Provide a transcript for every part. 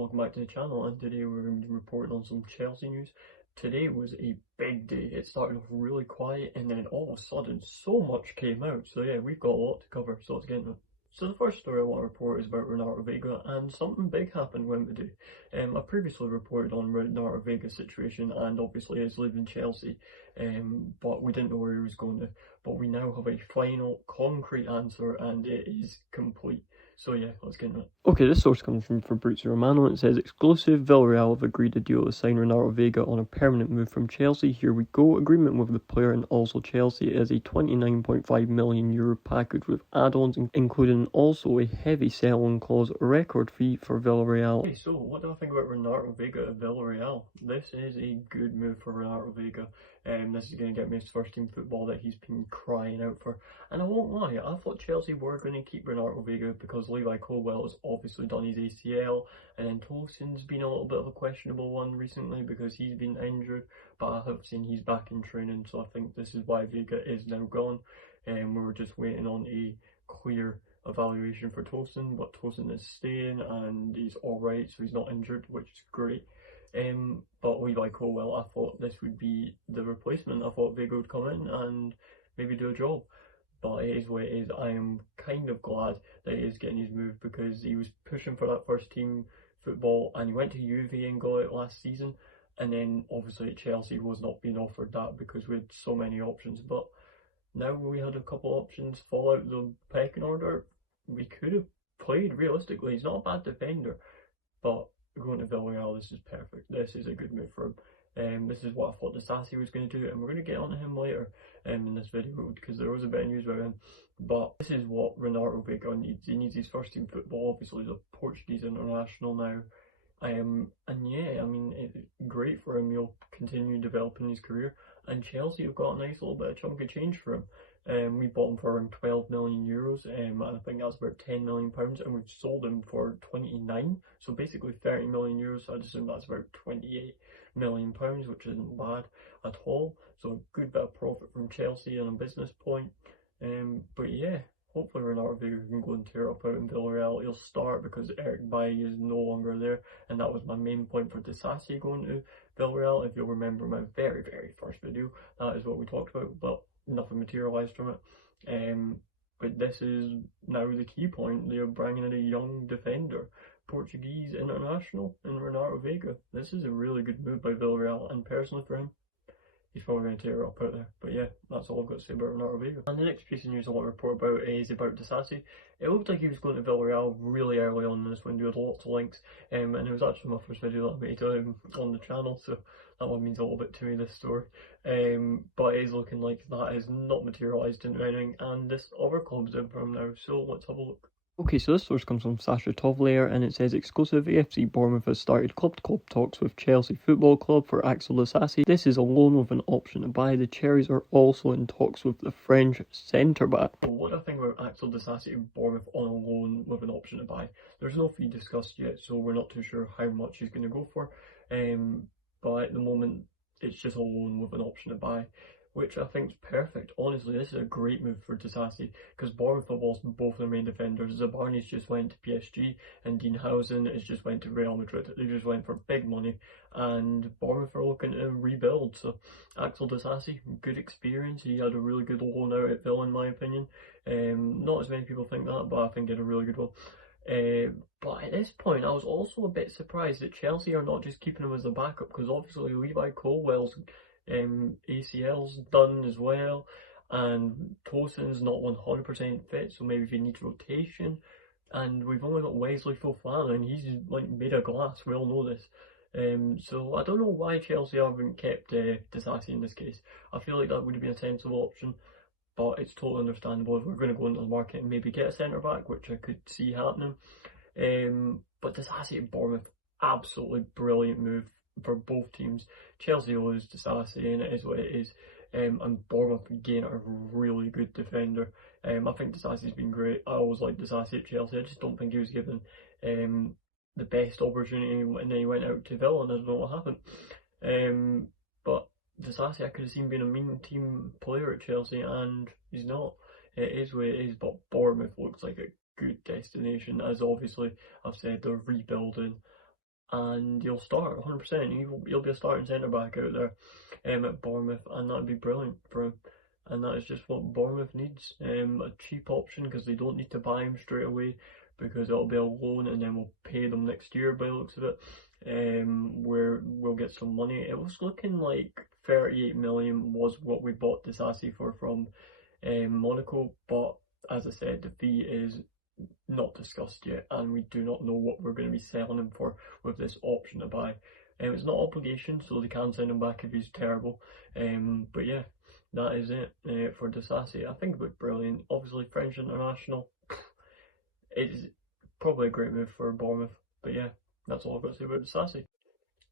welcome back to the channel, and today we're going to be reporting on some Chelsea news. Today was a big day. It started off really quiet and then all of a sudden so much came out. So yeah, we've got a lot to cover, so let's get into it. So the first story I want to report is about Renato Veiga, and something big happened Wednesday. I previously reported on Renato Veiga's situation, and obviously he's leaving Chelsea, but we didn't know where he was going to. But we now have a final concrete answer, and it is complete. So yeah, let's get into it. Okay, this source comes from Fabrizio Romano and it says, exclusive, Villarreal have agreed a deal to sign Renato Veiga on a permanent move from Chelsea. Here we go. Agreement with the player and also Chelsea is a €29.5 million package with add-ons, including also a heavy sell-on clause, a record fee for Villarreal. Okay, so what do I think about Renato Veiga at Villarreal? This is a good move for Renato Veiga. This is going to get me his first team football that he's been crying out for. And I won't lie, I thought Chelsea were going to keep Renato Veiga because Levi Colwill has obviously done his ACL, and then Tosin's been a little bit of a questionable one recently because he's been injured, but I have seen he's back in training, so I think this is why Veiga is now gone. And we're just waiting on a clear evaluation for Tosin, but Tosin is staying and he's alright, so he's not injured, which is great. But Levi Colwill, I thought this would be the replacement. I thought Veiga would come in and maybe do a job. But it is what it is. I am kind of glad that he is getting his move because he was pushing for that first team football and he went to Juve and got it last season. And then obviously at Chelsea was not being offered that because we had so many options. But now we had a couple options fall out the pecking order. We could have played realistically. He's not a bad defender, but going to Villarreal, this is perfect. This is a good move for him. This is what I thought Disasi was going to do, and we're going to get onto him later in this video because there was a bit of news about him. But this is what Renato Veiga needs. He needs his first team football. Obviously, he's a Portuguese international now. And yeah, I mean, it's great for him. He'll continue developing his career. And Chelsea have got a nice little bit of chunk of change for him. We bought him for around €12 million, and I think that's about £10 million, and we've sold him for 29, so basically €30 million. So I'd assume that's about £28 million, which isn't bad at all. So a good bit of profit from Chelsea on a business point. But yeah, hopefully Renato Veiga can go and tear up out in Villarreal. He'll start because Eric Bailly is no longer there, and that was my main point for Disasi going to Villarreal. If you'll remember my very first video, that is what we talked about, but nothing materialised from it. But this is now the key point. They're bringing in a young defender, Portuguese international, in Renato Veiga. This is a really good move by Villarreal, and personally for him, he's probably going to tear it up out there. But yeah, that's all I've got to say about Renato Veiga. And the next piece of news I want to report about is about Disasi. It looked like he was going to Villarreal really early on in this window, with lots of links, and it was actually my first video that I made on the channel, so that one means a little bit to me, this story. But it is looking like that is not materialised into anything, and this other club's in for him now, so let's have a look. Okay, so this source comes from Sasha Tovlayer and it says exclusive AFC Bournemouth has started club-to-club talks with Chelsea Football Club for Axel Disasi. This is a loan with an option to buy. The Cherries are also in talks with the French centre-back. Well, what do I think about Axel Disasi in Bournemouth on a loan with an option to buy? There's no fee discussed yet, so we're not too sure how much he's going to go for. But at the moment, it's just a loan with an option to buy, which I think is perfect. Honestly, this is a great move for Disasi because Bournemouth have lost both their main defenders. Zabarni's just went to PSG and Dean Housen has just went to Real Madrid. They just went for big money, and Bournemouth are looking to rebuild. So Axel Disasi, good experience. He had a really good loan out at Villa in my opinion. Not as many people think that, but I think he had a really good one. But at this point, I was also a bit surprised that Chelsea are not just keeping him as a backup because obviously Levi Colwill's ACL's done as well, and Tosin's not 100% fit, so maybe if he needs rotation, and we've only got Wesley Fofana and he's like made of glass, we all know this. So I don't know why Chelsea haven't kept Disasi in this case. I feel like that would have been a sensible option, but it's totally understandable if we're going to go into the market and maybe get a centre back, which I could see happening. But Disasi at Bournemouth, absolutely brilliant move for both teams. Chelsea lose Disasi and it is what it is, and Bournemouth gain a really good defender. I think Disasi's been great. I always liked Disasi at Chelsea. I just don't think he was given the best opportunity, and then he went out to Villa and I don't know what happened. But Disasi, I could have seen being a main team player at Chelsea, and he's not. It is what it is, but Bournemouth looks like a good destination, as obviously I've said they're rebuilding. and he'll start 100%. He'll be a starting centre back out there at Bournemouth, and that'd be brilliant for him. And that is just what Bournemouth needs, a cheap option because they don't need to buy him straight away because it'll be a loan and then we'll pay them next year by the looks of it. Where we'll get some money. It was looking like 38 million was what we bought Disasi for from Monaco, but as I said, the fee is not discussed yet, and we do not know what we're going to be selling him for with this option to buy. It's not obligation, so they can send him back if he's terrible. But yeah, that is it for Disasi. I think it was brilliant. Obviously, French international. It's probably a great move for Bournemouth. But yeah, that's all I've got to say about Disasi.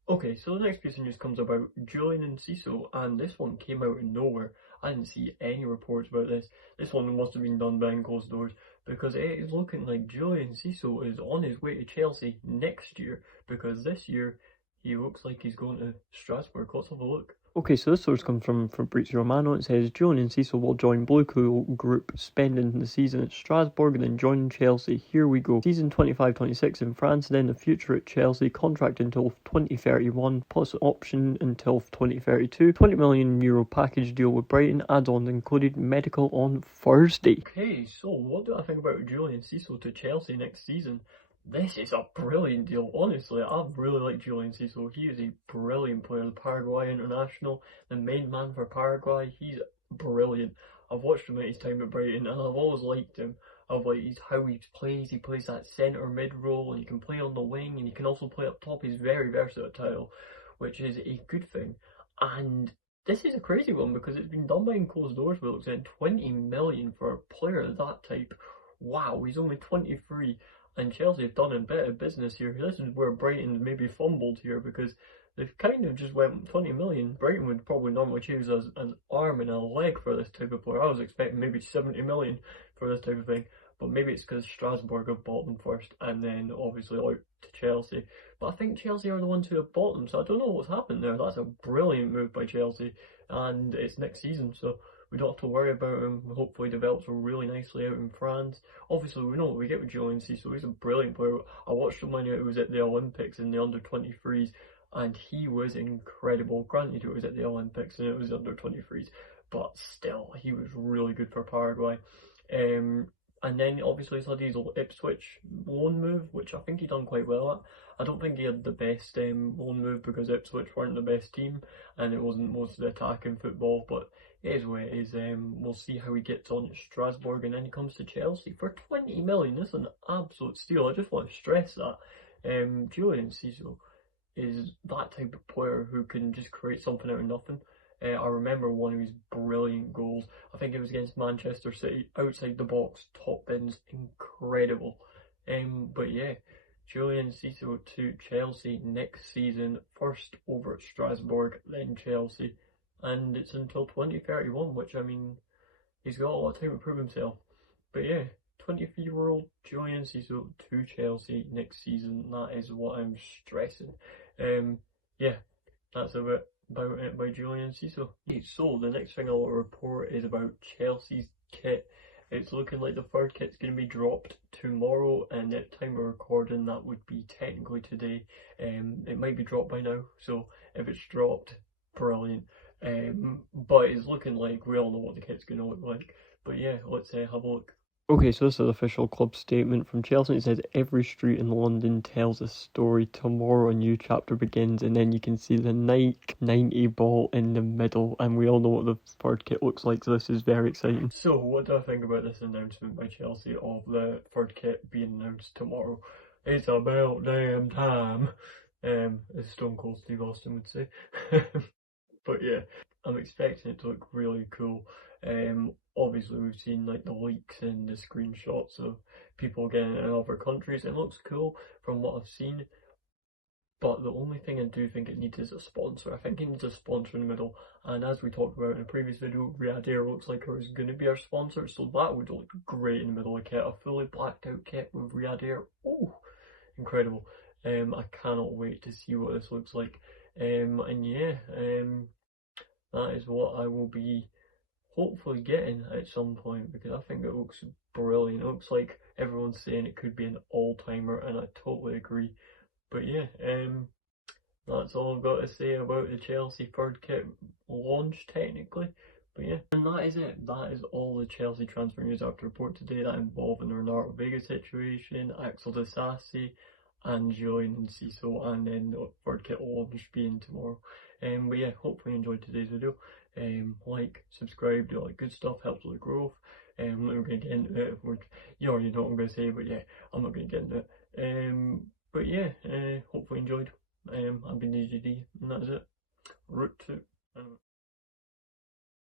Okay, so the next piece of news comes about Julio and Enciso, and this one came out of nowhere. I didn't see any reports about this. This one must have been done behind closed doors because it is looking like Julio Enciso is on his way to Chelsea next year because this year he looks like he's going to Strasbourg. Let's have a look. Okay, so this source comes from Fabrizio Romano. It says Julio Enciso will join Blue Cool Group, spending the season at Strasbourg and then joining Chelsea. Here we go. Season 25-26 in France, then the future at Chelsea, contract until 2031, plus option until 2032. €20 million package deal with Brighton, add-ons included, medical on Thursday. Okay, so what do I think about Julio Enciso to Chelsea next season? This is a brilliant deal, honestly. I really like Julio Enciso. He is a brilliant player, the Paraguay international, the main man for Paraguay. He's brilliant. I've watched him at his time at Brighton and I've always liked him. I've liked how he plays. He plays that centre mid role and he can play on the wing and he can also play up top. He's very versatile, which is a good thing. And this is a crazy one because it's been done behind closed doors, but it looks like 20 million for a player of that type. Wow, he's only 23. And Chelsea have done a bit of business here. This is where Brighton maybe fumbled here because they've kind of just went 20 million. Brighton would probably normally choose as an arm and a leg for this type of player. I was expecting maybe 70 million for this type of thing. But maybe it's because Strasbourg have bought them first and then obviously out to Chelsea. But I think Chelsea are the ones who have bought them, so I don't know what's happened there. That's a brilliant move by Chelsea. And it's next season, so we don't have to worry about him. Hopefully develops really nicely out in France. Obviously, we know what we get with Julio Enciso. He's a brilliant player. I watched him when he was at the Olympics in the under-23s, and he was incredible. Granted, it was at the Olympics and it was under-23s, but still, he was really good for Paraguay. And then obviously he's had his Ipswich loan move, which I think he done quite well at. I don't think he had the best loan move because Ipswich weren't the best team and it wasn't most of the attacking football, but it is what it is. We'll see how he gets on at Strasbourg and then he comes to Chelsea for 20 million. This is an absolute steal. I just want to stress that. Julio Enciso is that type of player who can just create something out of nothing. I remember one of his brilliant goals. I think it was against Manchester City, outside the box, top bins, incredible. But yeah, Julio Enciso to Chelsea next season, first over at Strasbourg, then Chelsea, and it's until 2031, which I mean, he's got a lot of time to prove himself. But yeah, 23-year-old Julio Enciso to Chelsea next season. That is what I'm stressing. Yeah, that's about it by Julio Enciso. Okay, so the next thing I want to report is about Chelsea's kit. It's looking like the third kit's going to be dropped tomorrow, and at the time of recording, that would be technically today. It might be dropped by now, so if it's dropped, brilliant. But it's looking like we all know what the kit's going to look like. But yeah, let's have a look. Okay, so this is an official club statement from Chelsea. It says, every street in London tells a story. Tomorrow a new chapter begins, and then you can see the Nike 90 ball in the middle, and we all know what the third kit looks like, so this is very exciting. So what do I think about this announcement by Chelsea of the third kit being announced tomorrow? It's about damn time, as Stone Cold Steve Austin would say. But yeah, I'm expecting it to look really cool. Obviously we've seen like the leaks and the screenshots of people getting it in other countries. It looks cool from what I've seen, but the only thing I do think it needs is a sponsor. I think it needs a sponsor in the middle, and as we talked about in a previous video, Renato looks like it was going to be our sponsor, so that would look great in the middle of the kit. A fully blacked out kit with Renato. Oh, incredible. I cannot wait to see what this looks like. And yeah, that is what I will be hopefully getting at some point because I think it looks brilliant. It looks like everyone's saying it could be an all-timer, and I totally agree. But yeah, that's all I've got to say about the Chelsea third kit launch, technically. But yeah, and that is it. That is all the Chelsea transfer news I have to report today that involving the Renato Veiga situation, Axel Disasi, and Julio and Enciso, and then the third kit launch being tomorrow. But yeah, hopefully you enjoyed today's video. Like, subscribe, do all that good stuff, helps with the growth. I'm not going to get into it. You already know what I'm going to say, but yeah, I'm not going to get into it. But yeah, hopefully you enjoyed. I've been DGD, and that's it. Route to.